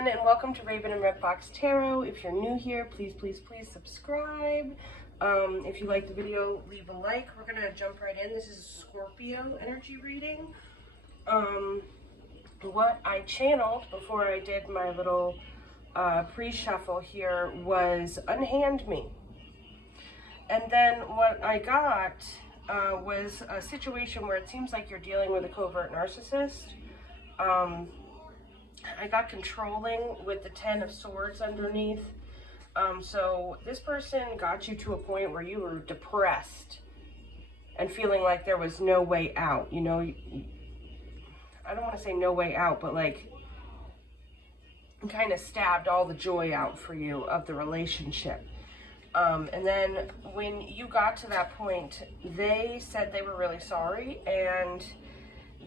everyone, and welcome to Raven and Red Fox Tarot. If you're new here, please subscribe. If you like the video, leave a like. We're going to jump right in. This is a Scorpio energy reading. What I channeled before I did my little pre-shuffle here was unhand me. And then what I got was a situation where it seems like you're dealing with a covert narcissist. I got controlling with the 10 of Swords underneath. So this person got you to a point where you were depressed and feeling like there was no way out. You know, I don't want to say no way out, but like kind of stabbed all the joy out for you of the relationship. And then when you got to that point, they said they were really sorry, and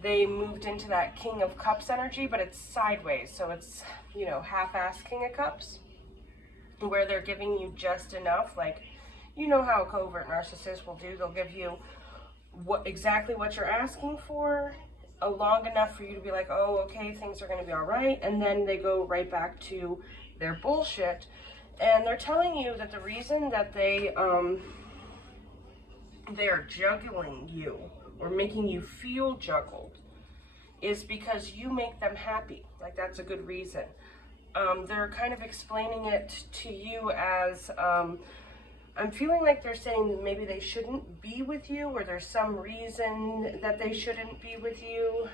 they moved into that King of Cups energy, but it's sideways. So it's, you know, half-ass King of Cups, where they're giving you just enough. Like, you know how a covert narcissist will do. They'll give you exactly what you're asking for, long enough for you to be like, oh, okay, things are going to be all right. And then they go right back to their bullshit. And they're telling you that the reason that they're juggling you or making you feel juggled is because you make them happy. Like, that's a good reason. They're kind of explaining it to you as, I'm feeling like they're saying that maybe they shouldn't be with you, or there's some reason that they shouldn't be with you.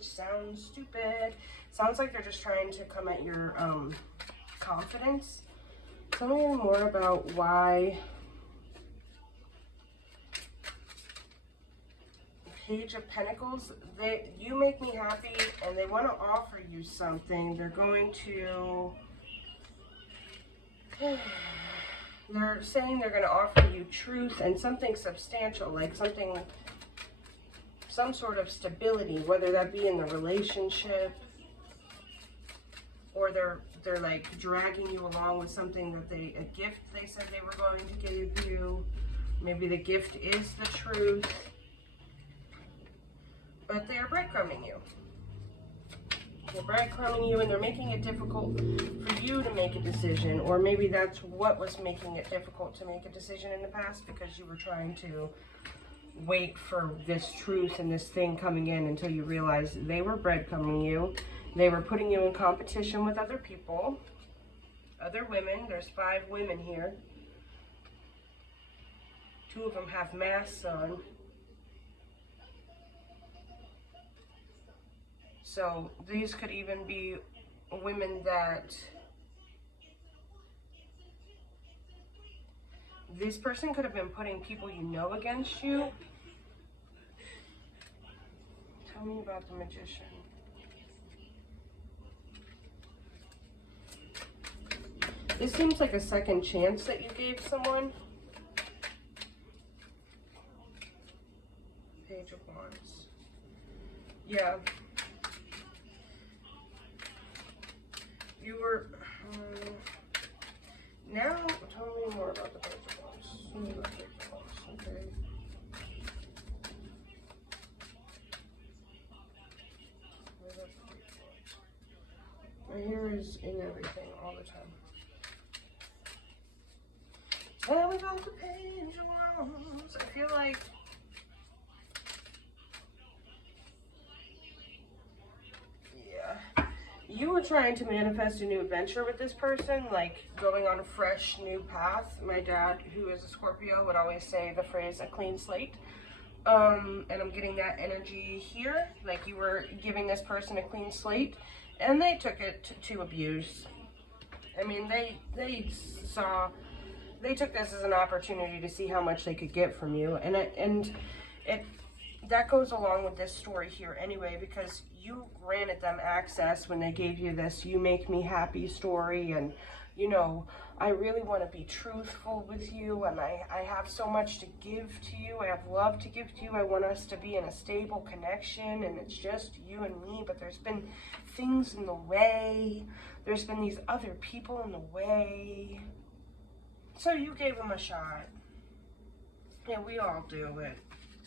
Sounds stupid. Sounds like they're just trying to come at your confidence. Tell me more about why. Page of Pentacles, you make me happy, and they want to offer you something. They're going to, they're saying they're going to offer you truth and something substantial, like some sort of stability, whether that be in the relationship, or they're like dragging you along with something that a gift they said they were going to give you. Maybe the gift is the truth. But they're breadcrumbing you. They're breadcrumbing you, and they're making it difficult for you to make a decision. Or maybe that's what was making it difficult to make a decision in the past, because you were trying to wait for this truth and this thing coming in until you realized they were breadcrumbing you. They were putting you in competition with other people, other women. There's 5 women here. 2 of them have masks on. So these could even be women that this person could have been putting people you know against you. Tell me about the Magician. This seems like a second chance that you gave someone. Page of Wands. Yeah. You were, now tell me more about the Page of Wands. Okay. My hair is in everything all the time. Tell me about the Page of Wands. I feel like you were trying to manifest a new adventure with this person, like going on a fresh new path. My dad, who is a Scorpio, would always say the phrase "a clean slate." And I'm getting that energy here, like you were giving this person a clean slate, and they took it to abuse. I mean, they took this as an opportunity to see how much they could get from you, and that goes along with this story here anyway, because you granted them access when they gave you this "you make me happy" story, and you know, I really want to be truthful with you, and I have so much to give to you. I have love to give to you. I want us to be in a stable connection, and it's just you and me, but there's been things in the way. There's been these other people in the way. So you gave them a shot. Yeah, we all do it.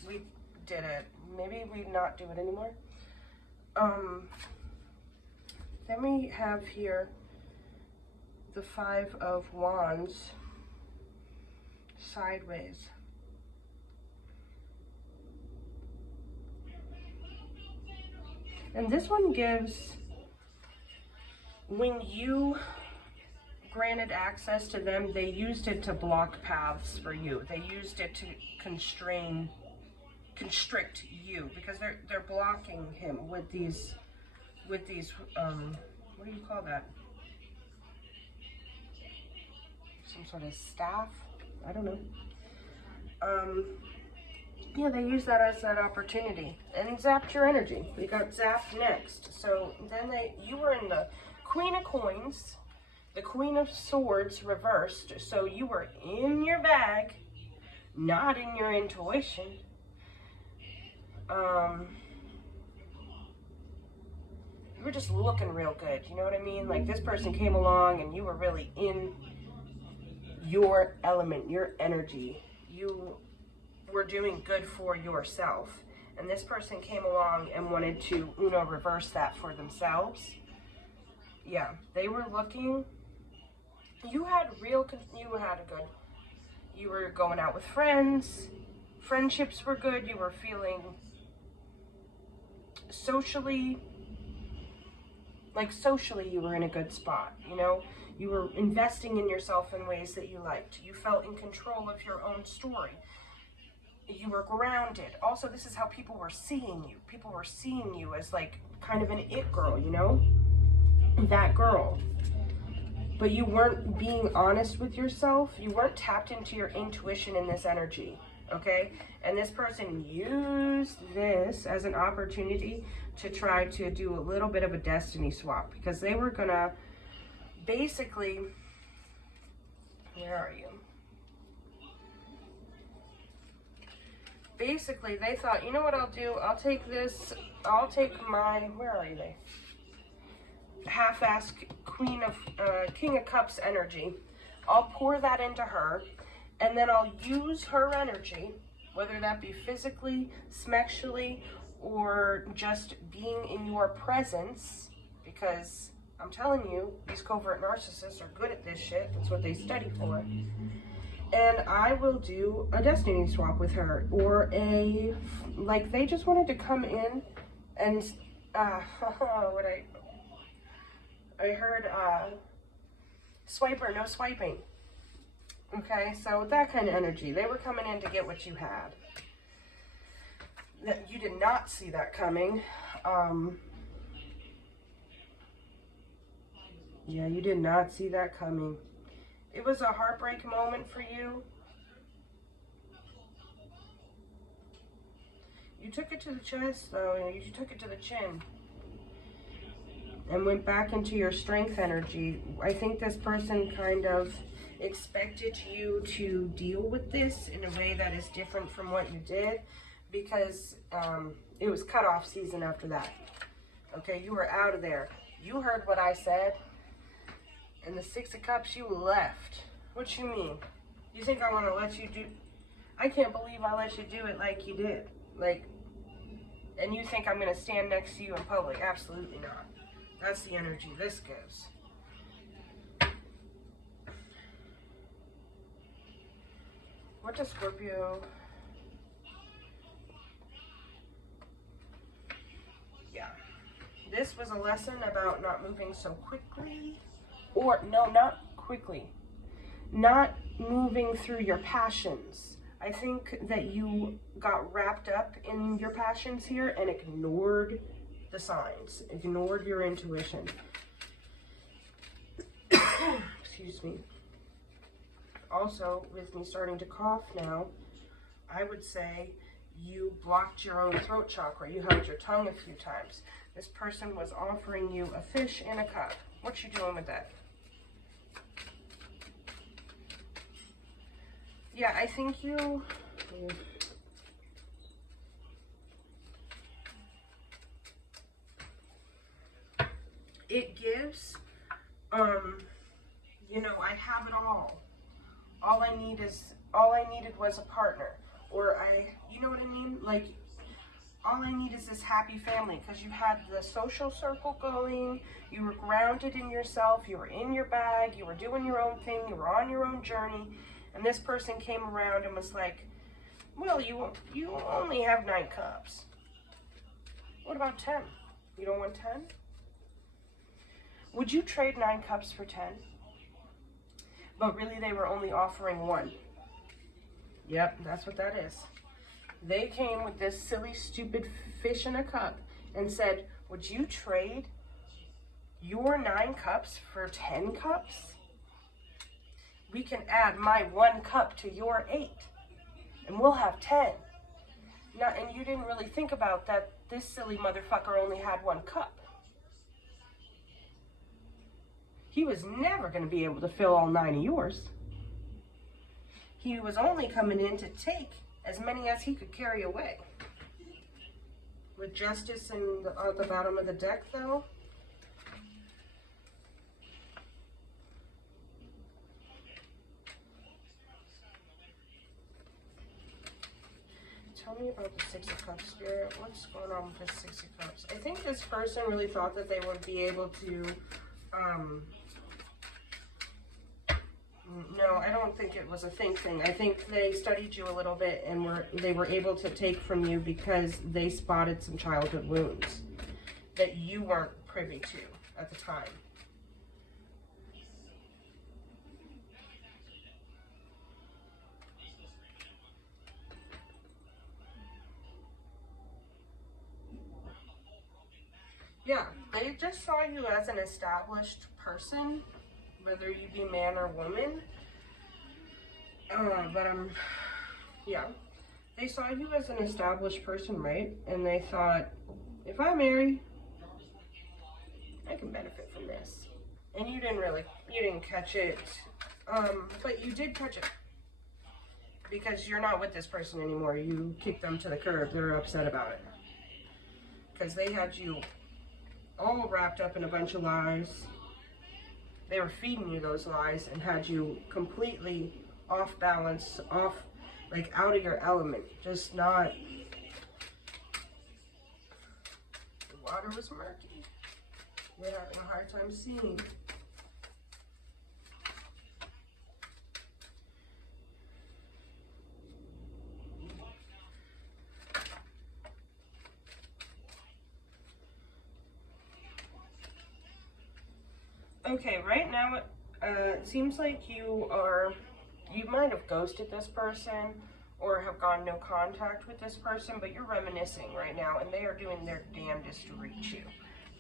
We did it. Maybe we not do it anymore. Then we have here the Five of Wands sideways. And this one gives, when you granted access to them, they used it to block paths for you. They used it to constrict you, because they're blocking him with these what do you call that? Some sort of staff? I don't know. Yeah, they use that as that opportunity and zapped your energy. We got zapped next. So then you were in the Queen of Coins, the Queen of Swords reversed. So you were in your bag, not in your intuition. You were just looking real good. You know what I mean? Like, this person came along and you were really in your element, your energy. You were doing good for yourself. And this person came along and wanted to, reverse that for themselves. Yeah, they were looking. You were going out with friends. Friendships were good. You were feeling socially you were in a good spot, You were investing in yourself in ways that you liked. You felt in control of your own story. You were grounded. Also, this is how people were seeing you. People were seeing you as like kind of an it girl, That girl. But you weren't being honest with yourself. You weren't tapped into your intuition in this energy, okay? And this person used this as an opportunity to try to do a little bit of a destiny swap, because they were gonna basically, where are you? Basically, they thought, you know what I'll do? I'll take my, where are they? Half-assed King of Cups energy. I'll pour that into her, and then I'll use her energy, whether that be physically, sexually, or just being in your presence, because I'm telling you, these covert narcissists are good at this shit. That's what they study for. And I will do a destiny swap with her, or they just wanted to come in and, I heard, swiper, no swiping. Okay, so that kind of energy. They were coming in to get what you had. That you did not see that coming. Yeah, you did not see that coming. It was a heartbreak moment for you. You took it to the chest, though. You took it to the chin. And went back into your strength energy. I think this person kind of expected you to deal with this in a way that is different from what you did, because it was cutoff season after that. Okay, you were out of there. You heard what I said. And the Six of Cups, you left. What you mean? You think I want to let you do... I can't believe I let you do it like you did. And you think I'm going to stand next to you in public? Absolutely not. That's the energy this gives. What does Scorpio... Yeah. This was a lesson about not moving so quickly. Or, no, not quickly. Not moving through your passions. I think that you got wrapped up in your passions here and ignored the signs. Ignored your intuition. Excuse me. Also, with me starting to cough now, I would say you blocked your own throat chakra. You held your tongue a few times. This person was offering you a fish in a cup. What you doing with that? Yeah, I think you... It gives, I have it all. All I needed was a partner. Or you know what I mean? Like, All I need is this happy family, because you had the social circle going, you were grounded in yourself, you were in your bag, you were doing your own thing, you were on your own journey, and this person came around and was like, well, you only have 9 cups. What about 10? You don't want 10? Would you trade 9 cups for 10? But really they were only offering 1. Yep, that's what that is. They came with this silly, stupid fish in a cup and said, would you trade your 9 cups for 10 cups? We can add my 1 cup to your 8 and we'll have 10. Now, and you didn't really think about that this silly motherfucker only had 1 cup. He was never going to be able to fill all 9 of yours. He was only coming in to take as many as he could carry away. With justice in at the bottom of the deck, though. Tell me about the 6 of Cups, Spirit. What's going on with this 6 of Cups? I think this person really thought that they would be able to, no, I don't think it was a think thing. I think they studied you a little bit and they were able to take from you because they spotted some childhood wounds that you weren't privy to at the time. Yeah, they just saw you as an established person, whether you be man or woman. Yeah, they saw you as an established person, right? And they thought, if I marry, I can benefit from this. And you didn't catch it, but you did catch it. Because you're not with this person anymore. You kicked them to the curb. They're upset about it. Because they had you all wrapped up in a bunch of lies. They were feeding you those lies and had you completely off balance, like out of your element. Just not. The water was murky. You're having a hard time seeing. Okay, right now it seems like you might have ghosted this person or have gone no contact with this person, but you're reminiscing right now and they are doing their damnedest to reach you.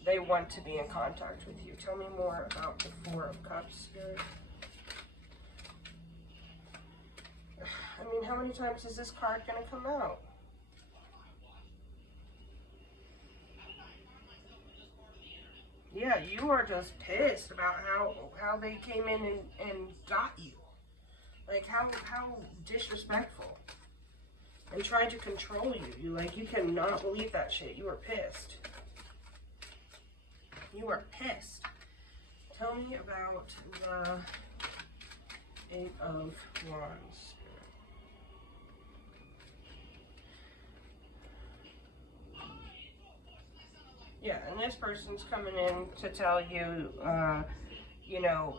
They want to be in contact with you. Tell me more about the 4 of Cups, Spirit. I mean, how many times is this card going to come out? Yeah, you are just pissed about how they came in and got you. Like, how disrespectful. And tried to control you. You cannot believe that shit. You were pissed. You were pissed. Tell me about the 8 of Wands. Yeah, and this person's coming in to tell you, you know,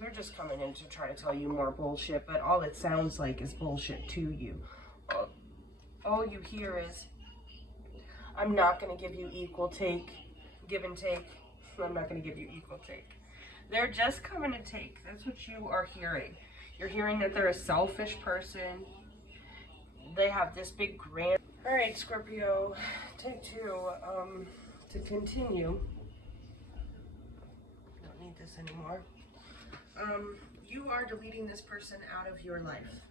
they're just coming in to try to tell you more bullshit, but all it sounds like is bullshit to you. All you hear is, I'm not going to give you give and take. I'm not going to give you equal take. They're just coming to take. That's what you are hearing. You're hearing that they're a selfish person. They have this big grand... All right, Scorpio, take 2, to continue. I don't need this anymore. You are deleting this person out of your life.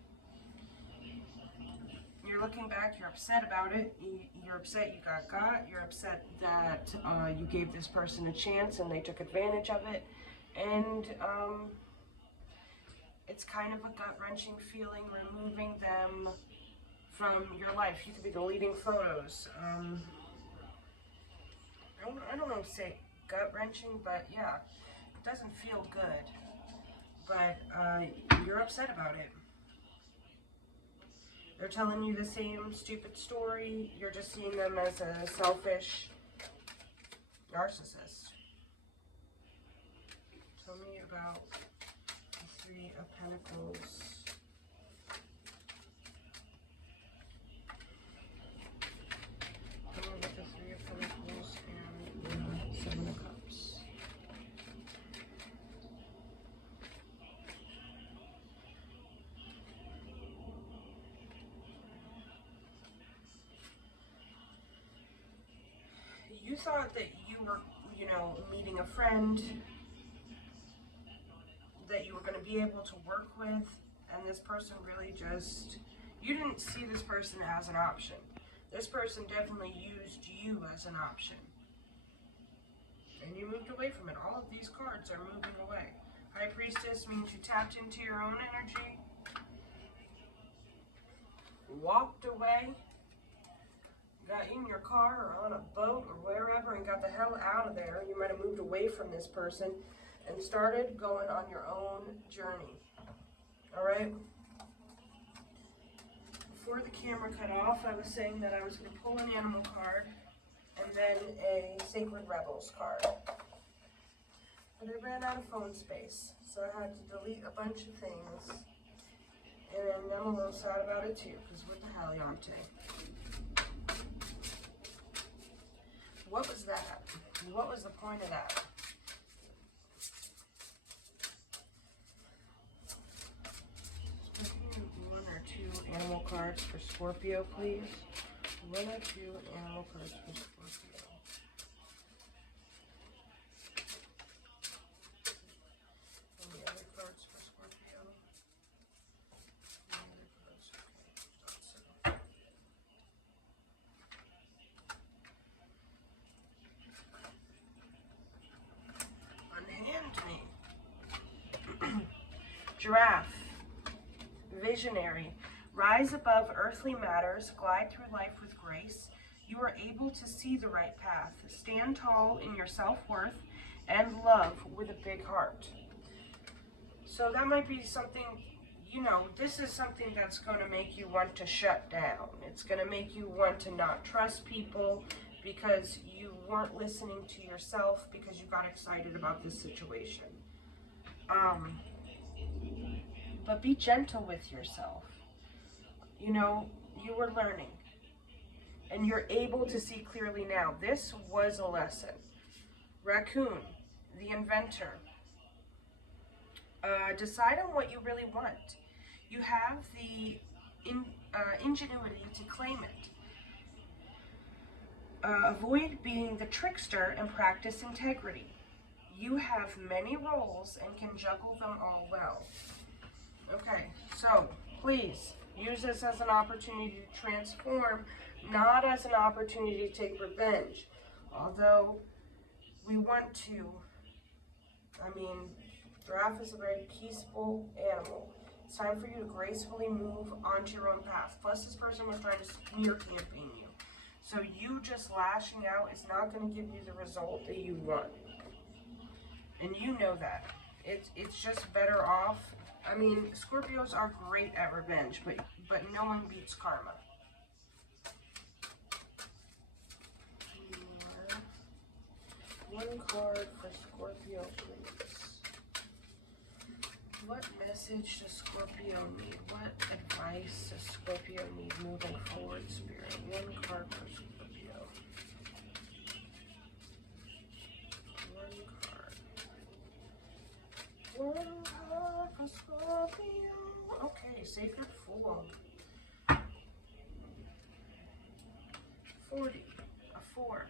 You're looking back, you're upset about it. You're upset you got. You're upset that you gave this person a chance and they took advantage of it. And it's kind of a gut-wrenching feeling removing them from your life. You could be deleting photos. I don't know if to say gut-wrenching, but yeah, it doesn't feel good. But you're upset about it. They're telling you the same stupid story. You're just seeing them as a selfish narcissist. Tell me about the Three of Pentacles. Tell me about the Three of Pentacles and the Seven of Cups. You thought that you were, you know, meeting a friend that you were going to be able to work with, and this person really just, you didn't see this person as an option. This person definitely used you as an option. And you moved away from it. All of these cards are moving away. High Priestess means you tapped into your own energy, walked away, got in your car or on a boat or wherever and got the hell out of there. You might have moved away from this person and started going on your own journey. All right? Before the camera cut off, I was saying that I was going to pull an animal card and then a Sacred Rebels card. But I ran out of phone space, so I had to delete a bunch of things. And I'm a little sad about it too, because what the hell, Yante? What was that? What was the point of that? One or two animal cards for Scorpio, please. One or two animal cards for Scorpio. And the other cards for Scorpio. The other cards, okay. Unhand me. Giraffe. Visionary. Rise above earthly matters. Glide through life with grace. You are able to see the right path. Stand tall in your self-worth and love with a big heart. So that might be something, you know, this is something that's going to make you want to shut down. It's going to make you want to not trust people because you weren't listening to yourself because you got excited about this situation. But be gentle with yourself. You know, you were learning. And you're able to see clearly now. This was a lesson. Raccoon, the inventor. Decide on what you really want. You have the ingenuity to claim it. Avoid being the trickster and practice integrity. You have many roles and can juggle them all well. Okay, so please use this as an opportunity to transform, not as an opportunity to take revenge. Although we want to, I mean, giraffe is a very peaceful animal. It's time for you to gracefully move onto your own path. Plus, this person was trying to smear campaign you. So you just lashing out is not going to give you the result that you want. And you know that. It's just better off. I mean, Scorpios are great at revenge, but no one beats karma. One card for Scorpio, please. What message does Scorpio need? What advice does Scorpio need moving forward, Spirit? One card for Scorpio. One card. One card for Scorpio. Okay, Sacred Fool. 40. A 4.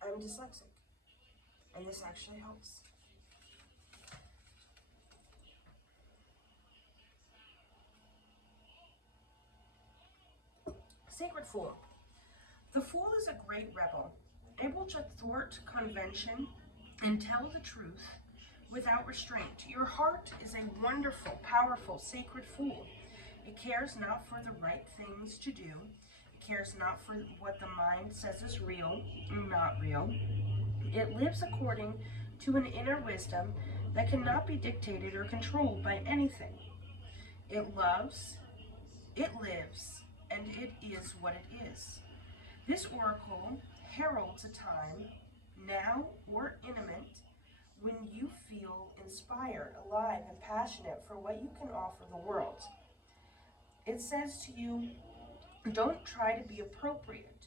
I'm dyslexic, and this actually helps. Sacred Fool. The Fool is a great rebel, able to thwart convention and tell the truth without restraint. Your heart is a wonderful, powerful, sacred fool. It cares not for the right things to do. cares not for what the mind says is real and not real. It lives according to an inner wisdom that cannot be dictated or controlled by anything. It loves, it lives, and it is what it is. This oracle heralds a time, now or imminent, when you feel inspired, alive, and passionate for what you can offer the world. It says to you, don't try to be appropriate.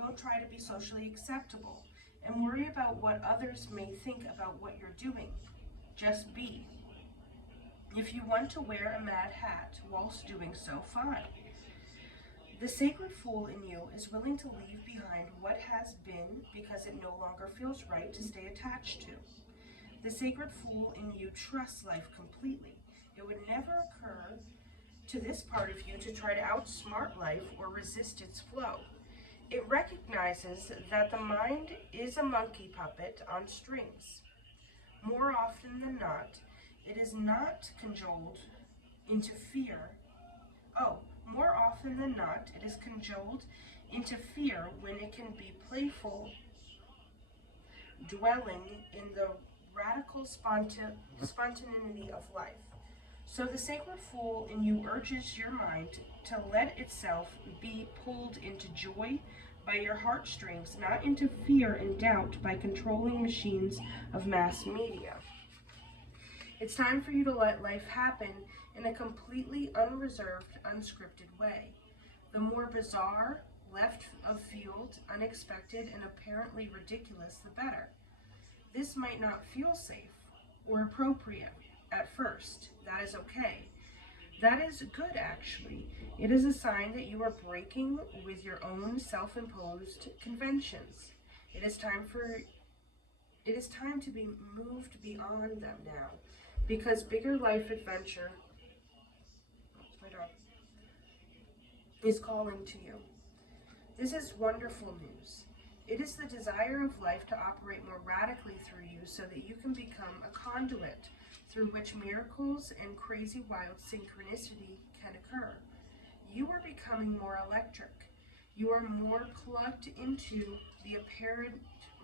Don't try to be socially acceptable and worry about what others may think about what you're doing. Just be. If you want to wear a mad hat whilst doing so, fine. The sacred fool in you is willing to leave behind what has been because it no longer feels right to stay attached to. The sacred fool in you trusts life completely. It would never occur to this part of you to try to outsmart life or resist its flow. It recognizes that the mind is a monkey puppet on strings. More often than not, it is not cajoled into fear. More often than not, it is cajoled into fear when it can be playful, dwelling in the radical spontaneity of life. So the sacred fool in you urges your mind to let itself be pulled into joy by your heartstrings, not into fear and doubt by controlling machines of mass media. It's time for you to let life happen in a completely unreserved, unscripted way. The more bizarre, left of field, unexpected, and apparently ridiculous, the better. This might not feel safe or appropriate at first. That is okay. That is good, actually. It is a sign that you are breaking with your own self-imposed conventions. It is time to be moved beyond them now, because bigger life adventure is calling to you. This is wonderful news. It is the desire of life to operate more radically through you so that you can become a conduit through which miracles and crazy wild synchronicity can occur. You are becoming more electric. You are more plugged into the apparent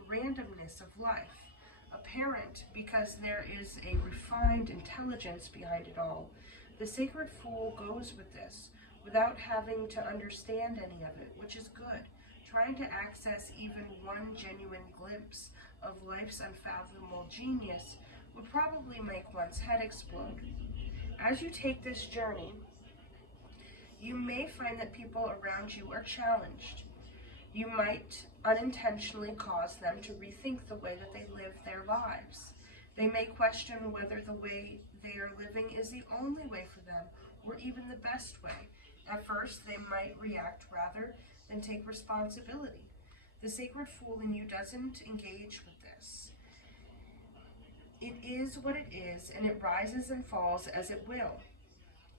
randomness of life. Apparent because there is a refined intelligence behind it all. The sacred fool goes with this without having to understand any of it, which is good. Trying to access even one genuine glimpse of life's unfathomable genius would probably make one's head explode. As you take this journey, you may find that people around you are challenged. You might unintentionally cause them to rethink the way that they live their lives. They may question whether the way they are living is the only way for them, or even the best way. At first, they might react rather than take responsibility. The sacred fool in you doesn't engage with this. It is what it is, and it rises and falls as it will.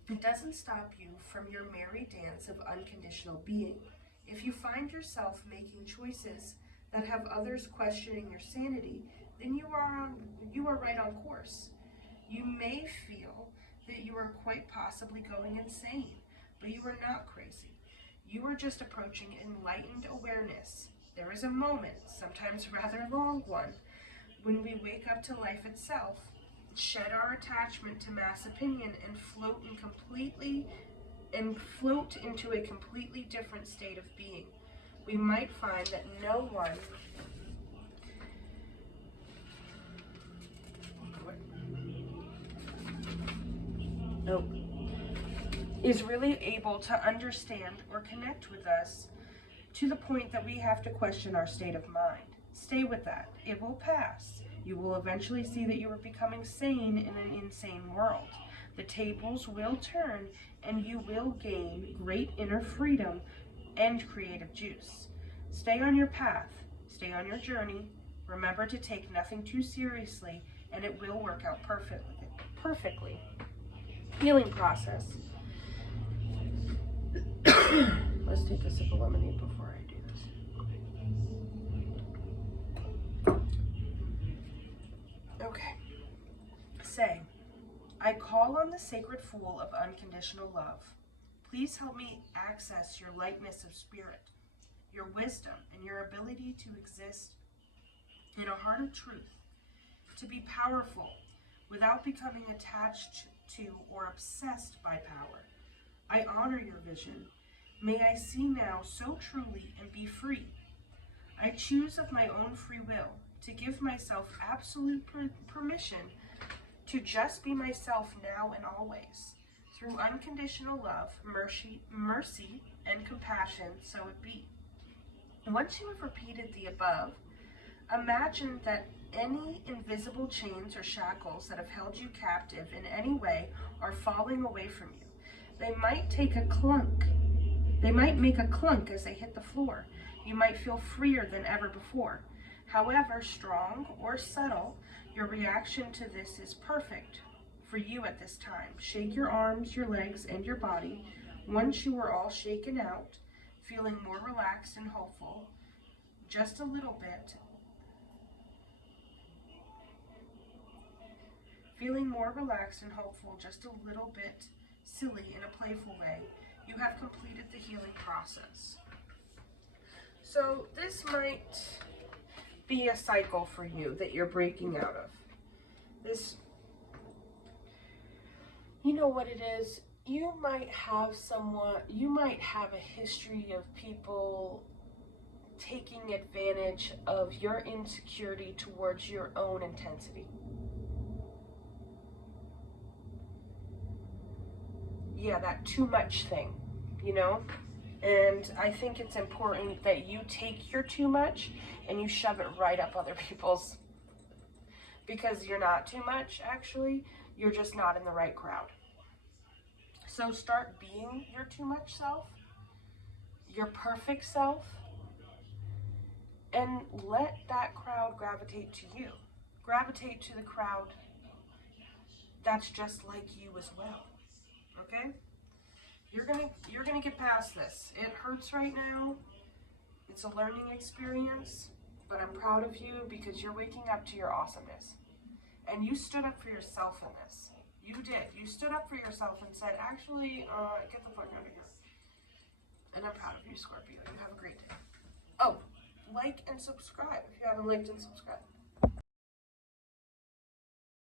It doesn't stop you from your merry dance of unconditional being. If you find yourself making choices that have others questioning your sanity, then you are right on course. You may feel that you are quite possibly going insane, but you are not crazy. You are just approaching enlightened awareness. There is a moment, sometimes rather long one, when we wake up to life itself, shed our attachment to mass opinion, and float into a completely different state of being. We might find that no one is really able to understand or connect with us to the point that we have to question our state of mind. Stay with that. It will pass. You will eventually see that you are becoming sane in an insane world. The tables will turn, and you will gain great inner freedom and creative juice. Stay on your path. Stay on your journey. Remember to take nothing too seriously, and it will work out perfectly. Healing process. Let's take a sip of lemonade before I do this. Okay. Say, I call on the sacred fool of unconditional love. Please help me access your lightness of spirit, your wisdom, and your ability to exist in a heart of truth, to be powerful without becoming attached to or obsessed by power. I honor your vision. May I see now so truly and be free. I choose of my own free will to give myself absolute permission to just be myself now and always. Through unconditional love, mercy, and compassion, so it be. Once you have repeated the above, imagine that any invisible chains or shackles that have held you captive in any way are falling away from you. They might make a clunk as they hit the floor. You might feel freer than ever before. However strong or subtle, your reaction to this is perfect for you at this time. Shake your arms, your legs, and your body. Once you are all shaken out, feeling more relaxed and hopeful, just a little bit, silly in a playful way, you have completed the healing process. So this might be a cycle for you that you're breaking out of. This, you know what it is? You might have a history of people taking advantage of your insecurity towards your own intensity. Yeah, that too much thing, you know? And I think it's important that you take your too much and you shove it right up other people's. Because you're not too much, actually. You're just not in the right crowd. So start being your too much self, your perfect self, and let that crowd gravitate to you. Gravitate to the crowd that's just like you as well. Okay? You're gonna get past this. It hurts right now. It's a learning experience, but I'm proud of you because you're waking up to your awesomeness. And you stood up for yourself in this. You did. You stood up for yourself and said, actually, get the fuck out of here. And I'm proud of you, Scorpio. You have a great day. Oh, like and subscribe if you haven't liked and subscribed.